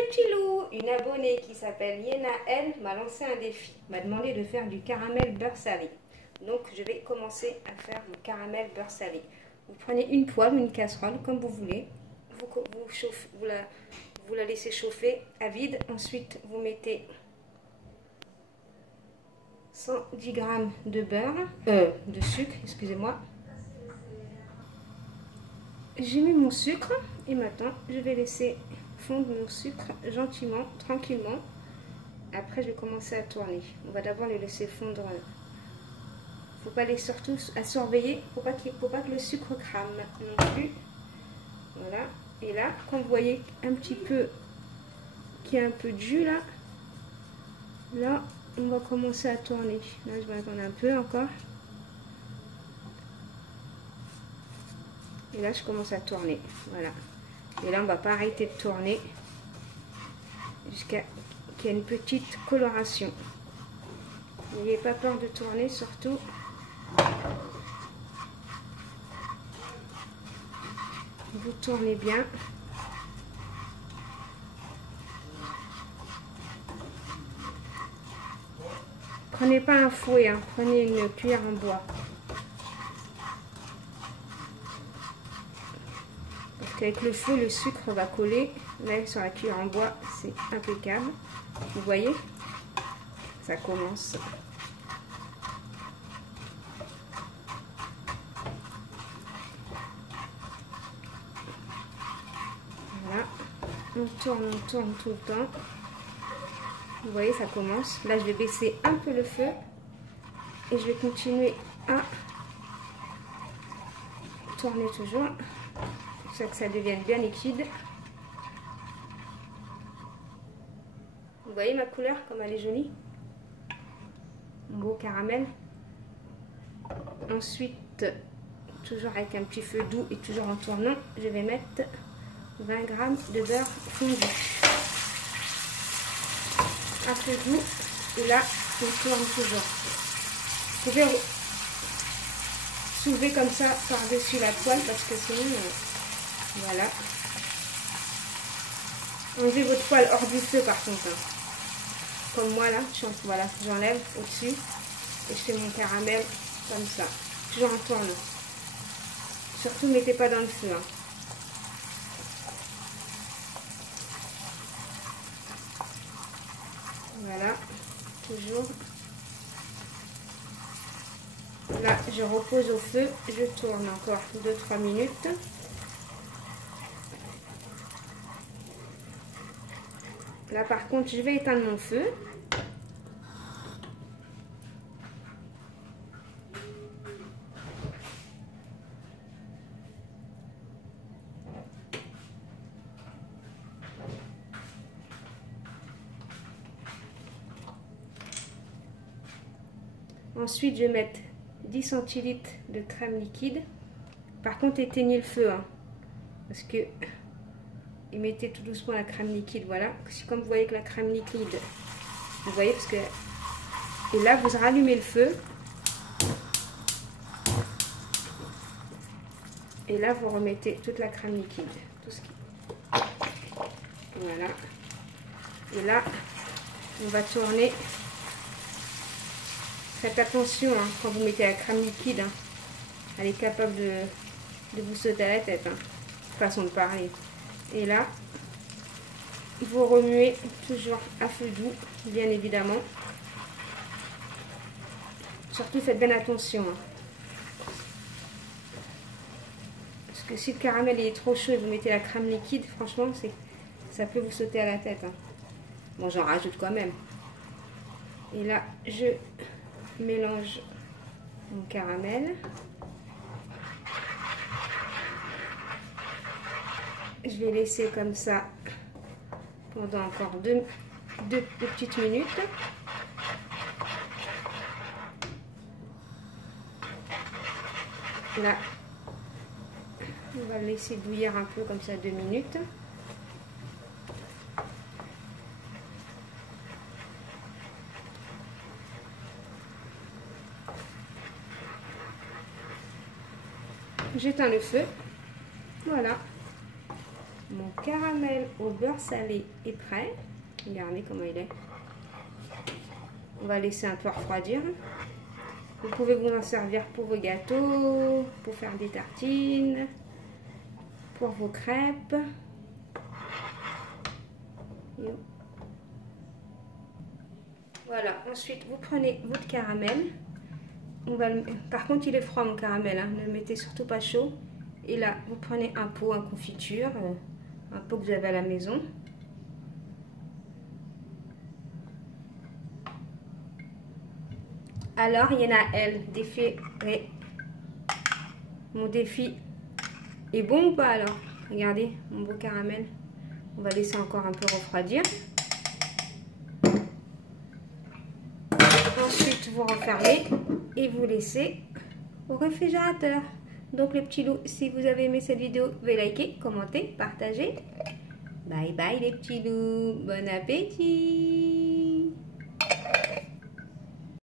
les petits loups! Une abonnée qui s'appelle Yéna N m'a lancé un défi, m'a demandé de faire du caramel beurre salé. Donc je vais commencer à faire mon caramel beurre salé. Vous prenez une poêle ou une casserole comme vous voulez, vous la laissez chauffer à vide, ensuite vous mettez 110 g de beurre, de sucre, excusez-moi. J'ai mis mon sucre et maintenant je vais laisser fondre mon sucre gentiment, tranquillement. Après je vais commencer à tourner. On va d'abord les laisser fondre. Faut pas les surtout à surveiller, faut pas que le sucre crame non plus. Voilà. Et là, quand vous voyez un petit peu qu'il y a un peu de jus là, on va commencer à tourner. Là, je vais attendre un peu encore. Et là, je commence à tourner. Voilà. Et là, on ne va pas arrêter de tourner jusqu'à qu'il y ait une petite coloration. N'ayez pas peur de tourner, surtout. Vous tournez bien. Prenez pas un fouet, hein. Prenez une cuillère en bois. Parce qu'avec le feu, le sucre va coller. Là, sur la cuillère en bois, c'est impeccable. Vous voyez? Ça commence. Voilà. On tourne tout le temps. Vous voyez, ça commence. Là, je vais baisser un peu le feu. Et je vais continuer à tourner toujours. Pour ça que ça devienne bien liquide. Vous voyez ma couleur, comme elle est jolie? Un beau caramel. Ensuite, toujours avec un petit feu doux et toujours en tournant, je vais mettre 20 g de beurre fondu. Un feu doux. Et là, on tourne toujours. Vous pouvez soulever comme ça par-dessus la poêle parce que sinon, voilà. Enlevez votre poêle hors du feu par contre. Hein. Comme moi là, voilà, j'enlève au-dessus et je fais mon caramel comme ça. Toujours en tournant. Surtout, mettez pas dans le feu. Hein. Voilà, toujours. Là, je repose au feu, je tourne encore 2-3 minutes. Là, par contre, je vais éteindre mon feu. Ensuite, je vais mettre 10 centilitres de crème liquide. Par contre, éteignez le feu. Hein, parce que... Et mettez tout doucement la crème liquide, voilà. Comme vous voyez que la crème liquide, vous voyez, parce que... Et là, vous rallumez le feu. Et là, vous remettez toute la crème liquide. Tout ce qui... Voilà. Et là, on va tourner. Faites attention hein, quand vous mettez la crème liquide. Hein. Elle est capable de vous sauter à la tête. Hein. Façon de parler. Et là, vous remuez toujours à feu doux, bien évidemment. Surtout, faites bien attention. Hein. Parce que si le caramel est trop chaud et vous mettez la crème liquide, franchement, ça peut vous sauter à la tête. Hein. Bon, j'en rajoute quand même. Et là, je mélange mon caramel. Je vais laisser comme ça pendant encore deux petites minutes. Là, on va le laisser bouillir un peu comme ça 2 minutes. J'éteins le feu. Voilà. Mon caramel au beurre salé est prêt. Regardez comment il est. On va laisser un peu refroidir. Vous pouvez vous en servir pour vos gâteaux, pour faire des tartines, pour vos crêpes. Voilà, ensuite vous prenez votre caramel. Par contre il est froid mon caramel, hein. Ne le mettez surtout pas chaud. Et là vous prenez un pot à confiture, un pot que vous avez à la maison. Alors il y en a elle, défi. Mon défi est bon ou pas alors? Regardez mon beau caramel. On va laisser encore un peu refroidir. Ensuite, vous refermez et vous laissez au réfrigérateur. Donc les petits loups, si vous avez aimé cette vidéo, veuillez liker, commenter, partager. Bye bye les petits loups, bon appétit!